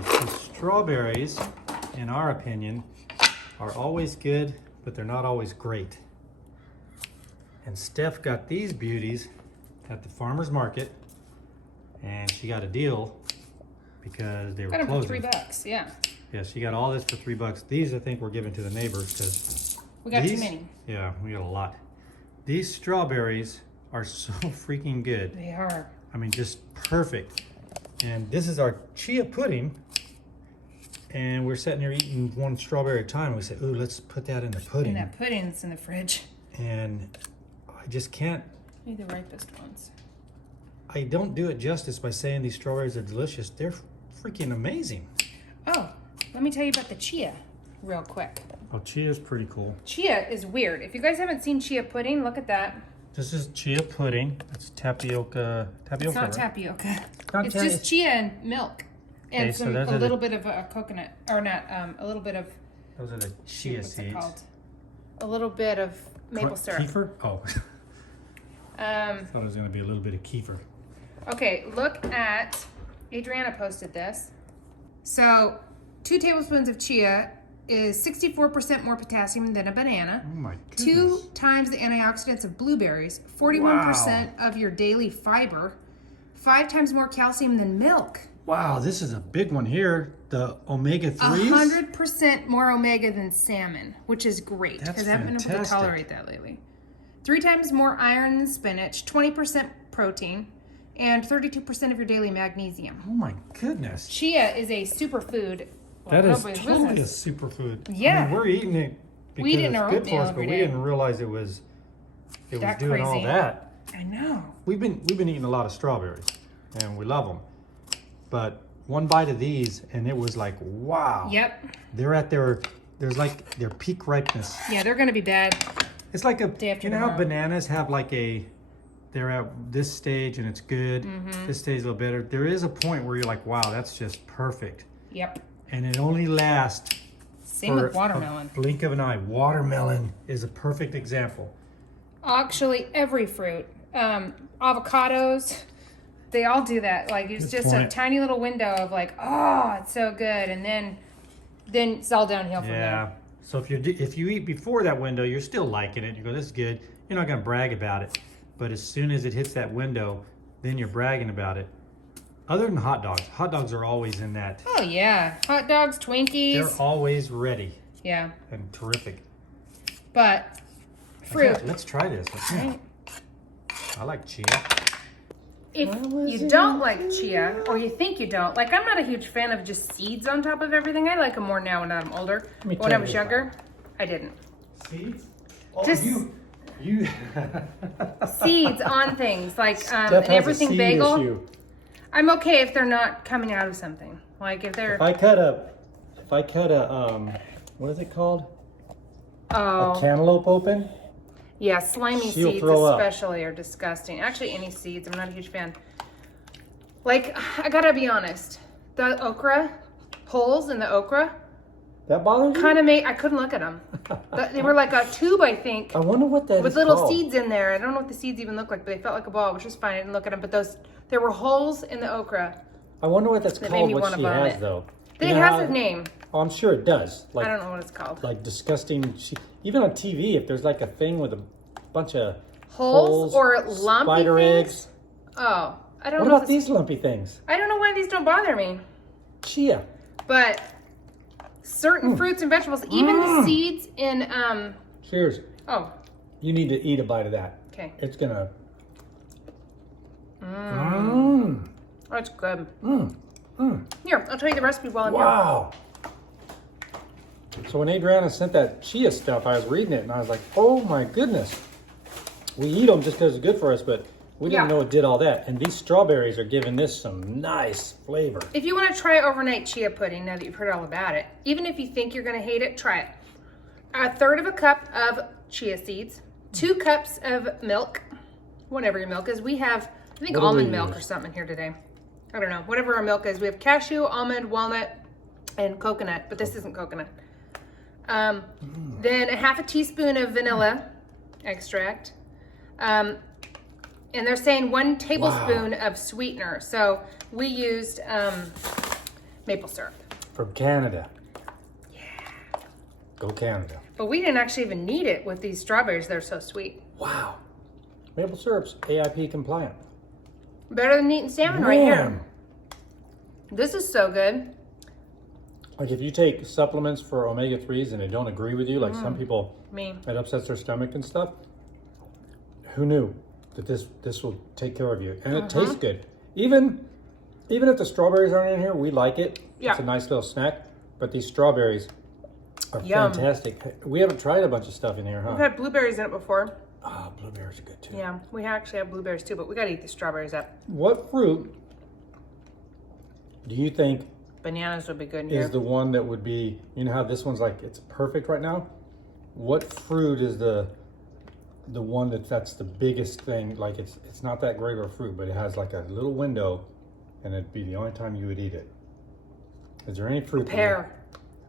The strawberries, in our opinion, are always good, but they're not always great. And Steph got these beauties at the farmer's market, and she got a deal because they were got them closing. for $3, yeah. Yeah, she got all this for $3. These I think we're giving to the neighbors because We got too many. Yeah, we got a lot. These strawberries are so freaking good. They are. I mean, just perfect. And this is our chia pudding. And we're sitting there eating one strawberry at a time. We said, ooh, let's put that in the pudding. And that pudding that's in the fridge. And I just can't. Maybe the ripest ones. I don't do it justice by saying these strawberries are delicious. They're freaking amazing. Oh, let me tell you about the chia real quick. Oh, chia is pretty cool. Chia is weird. If you guys haven't seen chia pudding, look at that. This is chia pudding. It's tapioca. It's not right? tapioca. Not It's just chia and milk. And Okay, so some, those a are little bit of coconut, or not, a little bit of, Those are the chia what's it seeds. called? A little bit of maple syrup. Kefir? Oh. I thought it was going to be a little bit of kefir. Okay, look at, Adriana posted this. So, 2 tablespoons of chia is 64% more potassium than a banana. Oh my goodness. 2 times the antioxidants of blueberries. 41% of your daily fiber. 5 times more calcium than milk. Wow, this is a big one here. The omega-3s. 100% more omega than salmon, which is great That's because I haven't been able to fantastic. tolerate that lately. 3 times more iron than spinach, 20% protein, and 32% of your daily magnesium. Oh my goodness. Chia is a superfood. That is nobody's totally business. a superfood. Yeah. I mean, we're eating it because We didn't it's our good for oatmeal us, but every we day. didn't realize it was That doing all crazy. that. I know. We've been eating a lot of strawberries, and we love them. But one bite of these, and it was like, wow. Yep. They're at there's like their peak ripeness. Yeah, they're gonna be bad. It's like a, Day after you know how tomorrow. bananas have like they're at this stage and it's good. Mm-hmm. This stage is a little better. There is a point where you're like, wow, that's just perfect. Yep. And it only lasts Same for with watermelon. a blink of an eye. Watermelon is a perfect example. Actually, every fruit, avocados, they all do that. Like it's Good just a point. tiny little window of like, oh, it's so good, and then it's all downhill from Yeah. there. So if you eat before that window, you're still liking it. You go, this is good. You're not gonna brag about it. But as soon as it hits that window, then you're bragging about it. Other than hot dogs are always in that. Oh yeah, hot dogs, Twinkies. They're always ready Yeah, and terrific. but fruit. Okay, let's try this. Right. I like chia. If you don't like chia, or you think you don't, like I'm not a huge fan of just seeds on top of everything. I like them more now when I'm older. me When try I was this younger, I didn't. Seeds? Oh, Just- you. Seeds on things, like Steph an has a everything seed bagel. issue. I'm okay if they're not coming out of something. Like if they're, If I cut a, what is it called? A oh, cantaloupe open? yeah, slimy She'll seeds throw up. especially are disgusting. Actually, any seeds, I'm not a huge fan. Like, I gotta be honest, the okra, holes in the okra, That bothers you? kind of I couldn't look at them. They were like a tube, I think, I wonder what that with is little called. seeds in there. I don't know what the seeds even look like, but they felt like a ball, which was fine. I didn't look at them, but there were holes in the okra. I wonder what that's That made called, me what wanna she vomit. has, though. It You know has how- a name. Oh, I'm sure it does. Like, I don't know what it's called. like disgusting. Even on TV, if there's like a thing with a bunch of Holes or lumpy spider things? eggs. Oh, I don't What know. about these lumpy things? I don't know why these don't bother me. Chia. But certain fruits and vegetables, even the seeds in Cheers. oh, You need to eat a bite of that. okay. It's gonna. Oh, it's good. Here, I'll tell you the recipe while I'm here. Wow. So when Adriana sent that chia stuff, I was reading it and I was like, oh my goodness. We eat them just because it's good for us, but we didn't Yeah. know it did all that. And these strawberries are giving this some nice flavor. If you want to try overnight chia pudding, now that you've heard all about it, even if you think you're going to hate it, try it. 1/3 cup of chia seeds, 2 cups of milk, whatever your milk is. We have, I think, What do almond we milk use? or something here today. I don't know. Whatever our milk is. We have cashew, almond, walnut, and coconut, but this isn't coconut. Then 1/2 teaspoon of vanilla extract. And they're saying 1 tablespoon of sweetener. So we used maple syrup. From Canada. Yeah. Go Canada. But we didn't actually even need it with these strawberries. They're so sweet. Wow. Maple syrup's AIP compliant. Better than eating salmon right here. This is so good. Like if you take supplements for omega-3s and they don't agree with you, like some people, it upsets their stomach and stuff. Who knew that this will take care of you? And it tastes good. Even if the strawberries aren't in here, we like it. Yeah. It's a nice little snack. But these strawberries are fantastic. We haven't tried a bunch of stuff in here, huh? We've had blueberries in it before. Ah, blueberries are good too. Yeah, we actually have blueberries too, but we gotta eat the strawberries up. What fruit do you think bananas would be good in is here. the one that would be, you know how this one's like, it's perfect right now? What fruit is the one that's the biggest thing? Like it's not that great of a fruit, but it has like a little window and it'd be the only time you would eat it. Is there any fruit? Pear.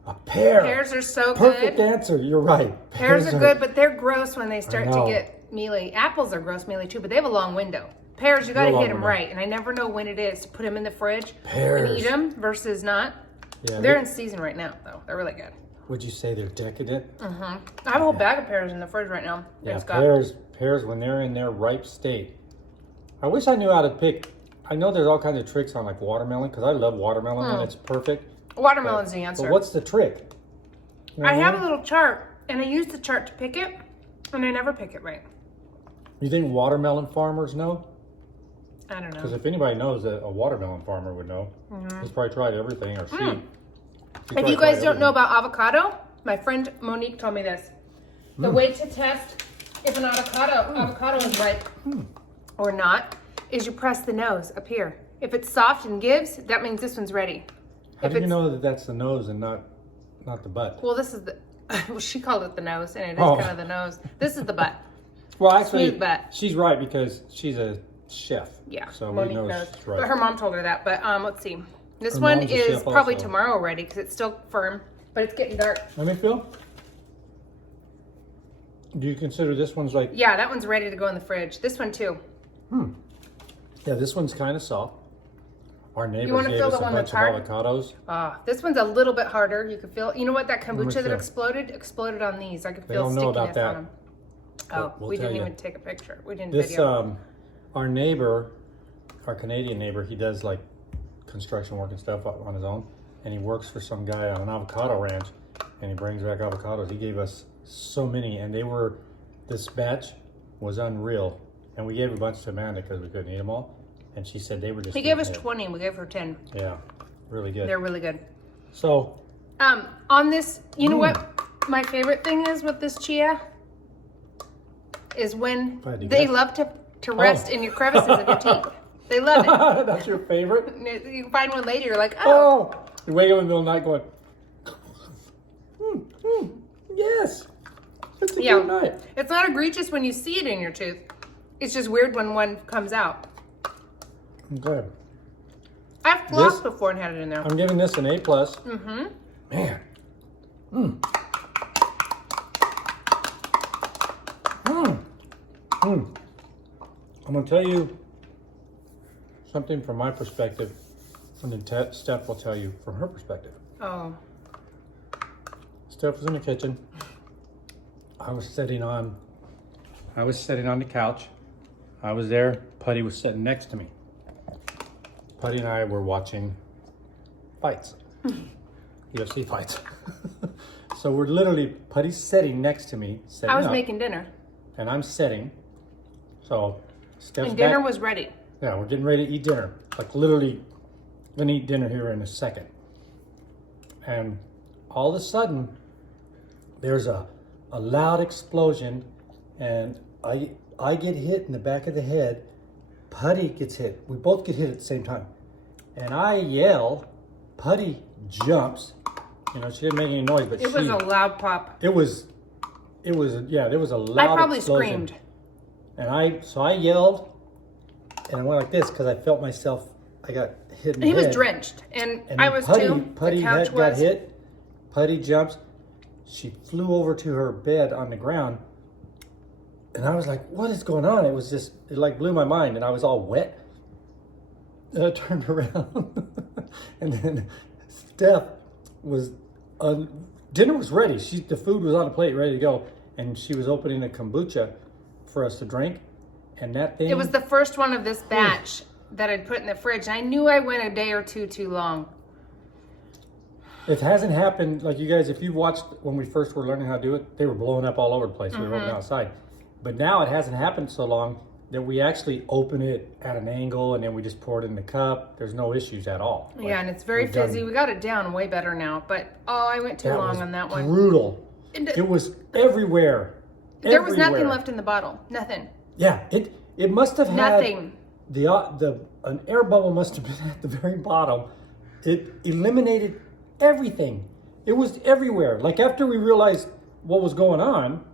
A pear. Pears are so Perfect good. answer. You're right. Pears are good, but they're gross when they start to get mealy. Apples are gross mealy too, but they have a long window. Pears, you gotta hit them right, and I never know when it is to put them in the fridge and eat them versus not. Yeah, they're in season right now, though. They're really good. Would you say they're decadent? I have a whole bag of pears in the fridge right now. Yeah, pears when they're in their ripe state. I wish I knew how to pick. I know there's all kinds of tricks on like watermelon because I love watermelon and it's perfect. Watermelon's the answer. But what's the trick? You know I have a little chart, and I use the chart to pick it, and I never pick it right. You think watermelon farmers know? I don't know. Because if anybody knows that a watermelon farmer would know. He's probably tried everything, or she. If you guys don't know about avocado, my friend Monique told me this. The way to test if an avocado is ripe or not is you press the nose up here. If it's soft and gives, that means this one's ready. How do you know that that's the nose and not the butt? Well, this is the. Well, she called it the nose, and it is kind of the nose. This is the butt. Well, actually, smooth butt. She's right because she's a chef. Yeah, so Monique we know knows. she's right. But her mom told her that. But let's see. This Her one mom's a is chef probably also. tomorrow ready because it's still firm, but it's getting dark. Let me feel. Do you consider this one's like? Yeah, that one's ready to go in the fridge. This one too. Yeah, this one's kind of soft. Our neighbors gave us a bunch of avocados. This one's a little bit harder. You can feel. You know what? That kombucha that exploded on these. I could feel stickiness on them. Oh, we didn't even take a picture. We didn't video. Our neighbor, our Canadian neighbor, he does like construction work and stuff on his own, and he works for some guy on an avocado ranch, and he brings back avocados. He gave us so many, and this batch was unreal, and we gave a bunch to Amanda because we couldn't eat them all, and she said they were just. He gave us 20, and we gave her 10. Yeah, really good. They're really good. So, on this, you know what my favorite thing is with this chia is when they love to rest in your crevices of your teeth. They love it. That's your favorite? You can find one later, you're like, oh. You wake up in the middle of the night going, yes. It's a good night. It's not egregious when you see it in your tooth. It's just weird when one comes out. Okay. I've flossed before and had it in there. I'm giving this an A+. Man. I'm going to tell you something from my perspective, and then Steph will tell you from her perspective. Oh. Steph was in the kitchen. I was sitting on the couch. I was there. Putty was sitting next to me. Putty and I were watching fights. UFC fights. So we're literally, Putty's sitting next to me. I was making dinner. And I'm sitting. So Steph's and dinner was ready. Yeah, we're getting ready to eat dinner. Like literally gonna eat dinner here in a second. And all of a sudden, there's a loud explosion, and I get hit in the back of the head. Putty gets hit. We both get hit at the same time. And I yell, Putty jumps. You know, she didn't make any noise, but it was a loud pop. There was a loud I probably explosion. Screamed. And I yelled, and I went like this because I felt myself, I got hit in the head. He was drenched, and I was too. Putty got hit. Putty jumps. She flew over to her bed on the ground, and I was like, what is going on? It like blew my mind, and I was all wet. And I turned around, and then Steph was, dinner was ready. The food was on the plate, ready to go. And she was opening a kombucha for us to drink. And that thing. It was the first one of this batch that I'd put in the fridge. And I knew I went a day or two too long. It hasn't happened, like you guys, if you've watched when we first were learning how to do it, they were blowing up all over the place. We were opening outside. But now it hasn't happened so long that we actually open it at an angle and then we just pour it in the cup. There's no issues at all. Yeah, and it's very fizzy. We got it down way better now. But, I went too long on that one. Brutal. It was everywhere. There was nothing left in the bottle. Nothing. Yeah, it must have had Nothing. An air bubble must have been at the very bottom. It eliminated everything. It was everywhere. Like after we realized what was going on,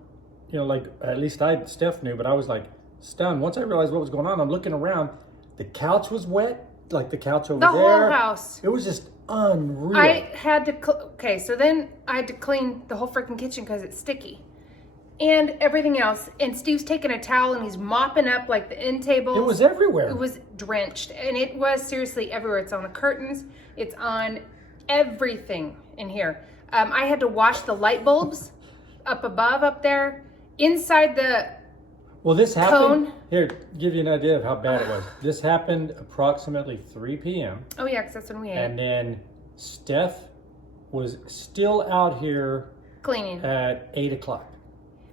like at least Steph knew, but I was like stunned. Once I realized what was going on, I'm looking around. The couch was wet, like the couch over there. The whole house. It was just unreal. I had to, so then I had to clean the whole freaking kitchen because it's sticky. And everything else. And Steve's taking a towel and he's mopping up like the end table. It was everywhere. It was drenched. And it was seriously everywhere. It's on the curtains. It's on everything in here. I had to wash the light bulbs up above up there. Inside the this happened. cone. Here, give you an idea of how bad it was. This happened approximately 3 p.m. Oh yeah, because that's when we ate. And then Steph was still out here Cleaning. at 8 o'clock.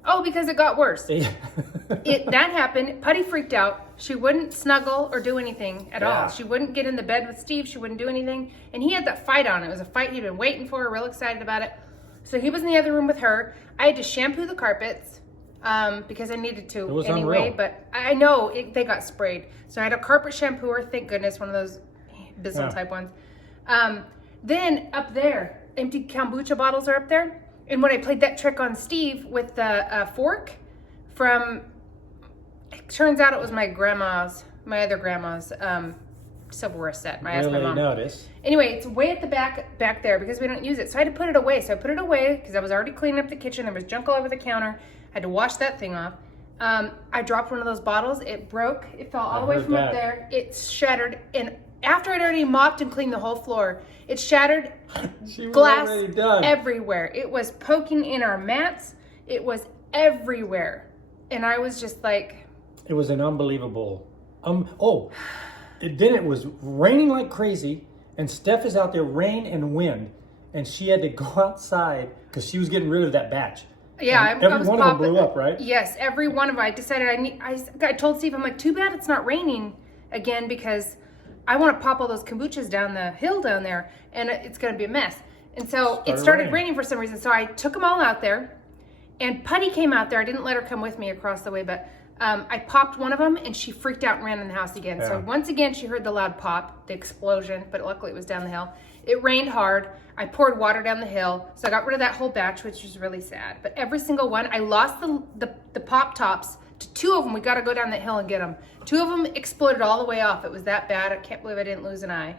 Oh, because it got worse. That happened. Putty freaked out. She wouldn't snuggle or do anything at all. She wouldn't get in the bed with Steve. She wouldn't do anything. And he had that fight on. It was a fight he'd been waiting for, real excited about it. So he was in the other room with her. I had to shampoo the carpets because I needed to anyway. Unreal. But I know they got sprayed. So I had a carpet shampooer. Thank goodness, one of those Bissell type ones. Then up there, empty kombucha bottles are up there. And when I played that trick on Steve with the fork it turns out it was my other grandma's silverware set. I asked my mom. Notice. Anyway, it's way at the back there because we don't use it. So I had to put it away. So I put it away because I was already cleaning up the kitchen. There was junk all over the counter. I had to wash that thing off. I dropped one of those bottles. It broke. It fell all the way from up there. It shattered. And after I'd already mopped and cleaned the whole floor, it shattered. Glass everywhere. It was poking in our mats. It was everywhere. And I was just like... It was an unbelievable... Then it was raining like crazy, and Steph is out there, rain and wind, and she had to go outside because she was getting rid of that batch. Yeah, every one of them blew up, right? Yes, every one of them. I decided I told Steve, I'm like, too bad it's not raining again because I want to pop all those kombuchas down the hill down there, and it's going to be a mess. And so it started raining for some reason. So I took them all out there, and Putty came out there. I didn't let her come with me across the way, but I popped one of them, and she freaked out and ran in the house again. Yeah. So once again, she heard the loud pop, the explosion, but luckily it was down the hill. It rained hard. I poured water down the hill, so I got rid of that whole batch, which was really sad. But every single one, I lost the pop tops to 2 of them. We got to go down that hill and get them. 2 of them exploded all the way off. It was that bad. I can't believe I didn't lose an eye.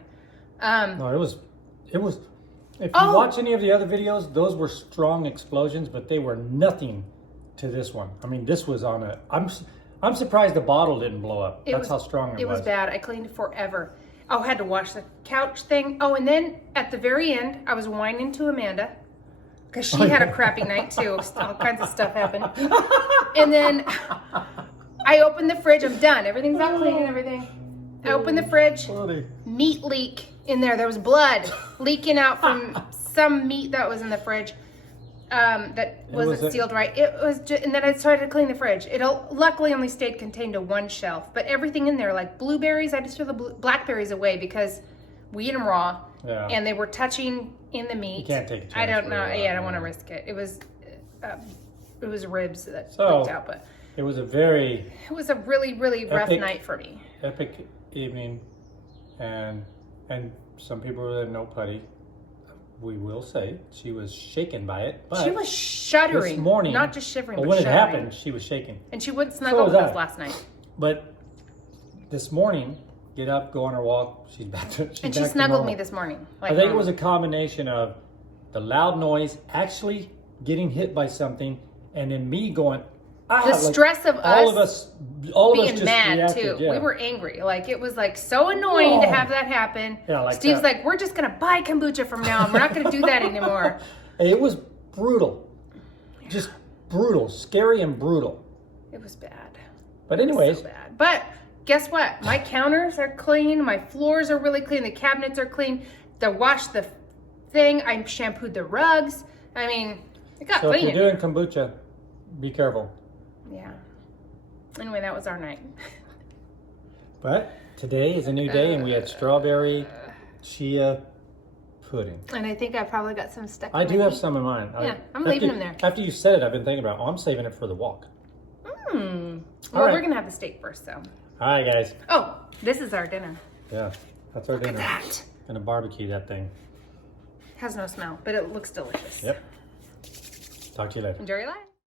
No, it was. If you watch any of the other videos, those were strong explosions, but they were nothing to this one. I mean, this was on a... I'm surprised the bottle didn't blow up. That's how strong it was. It was bad. I cleaned it forever. I had to wash the couch thing. And then at the very end, I was whining to Amanda because she had a crappy night too. All kinds of stuff happened. And then I opened the fridge. I'm done. Everything's out clean and everything. I opened the fridge. Meat leak in there. There was blood leaking out from some meat that was in the fridge. That wasn't sealed right. It was just, and then I started to clean the fridge. It luckily only stayed contained to 1 shelf, but everything in there, like blueberries, I just threw the blackberries away because we eat them raw, and they were touching in the meat. You can't take a chance. I don't know. I don't want to risk it. It was ribs that leaked out, but it was a really really rough night for me. Epic evening, and some people that know Putty. We will say she was shaken by it, but she was shuddering. This morning, not just shivering, but when shuddering. it happened, she was shaking, and she wouldn't snuggle with us last night. But this morning, get up, go on her walk. She's back to. She snuggled me this morning. I think it was a combination of the loud noise, actually getting hit by something, and then me going, Ah, The like, stress of all of us being just mad reacted, too. yeah. We were angry. Like it was like so annoying to Oh. have that happen. Yeah, like Steve's that. like, we're just gonna buy kombucha from now on. We're not gonna do that anymore. Hey, it was brutal. Just brutal. Scary and brutal. It was bad. But anyways, So bad. But guess what? My counters are clean. My floors are really clean. The cabinets are clean. The thing. I shampooed the rugs. I mean, it got so if clean. you're in doing kombucha, be careful. here. Yeah. Anyway, that was our night. But today is a new day, and we had strawberry chia pudding. And I think I probably got some stuck in I my do have feet. some in mine. Yeah, I'm leaving them there. After you said it, I've been thinking about, I'm saving it for the walk. Well, right. we're gonna have the steak first, so. All right, guys. Oh, this is our dinner. Yeah, that's our Look at dinner. that. Gonna barbecue that thing. Has no smell, but it looks delicious. Yep. Talk to you later. Enjoy your life.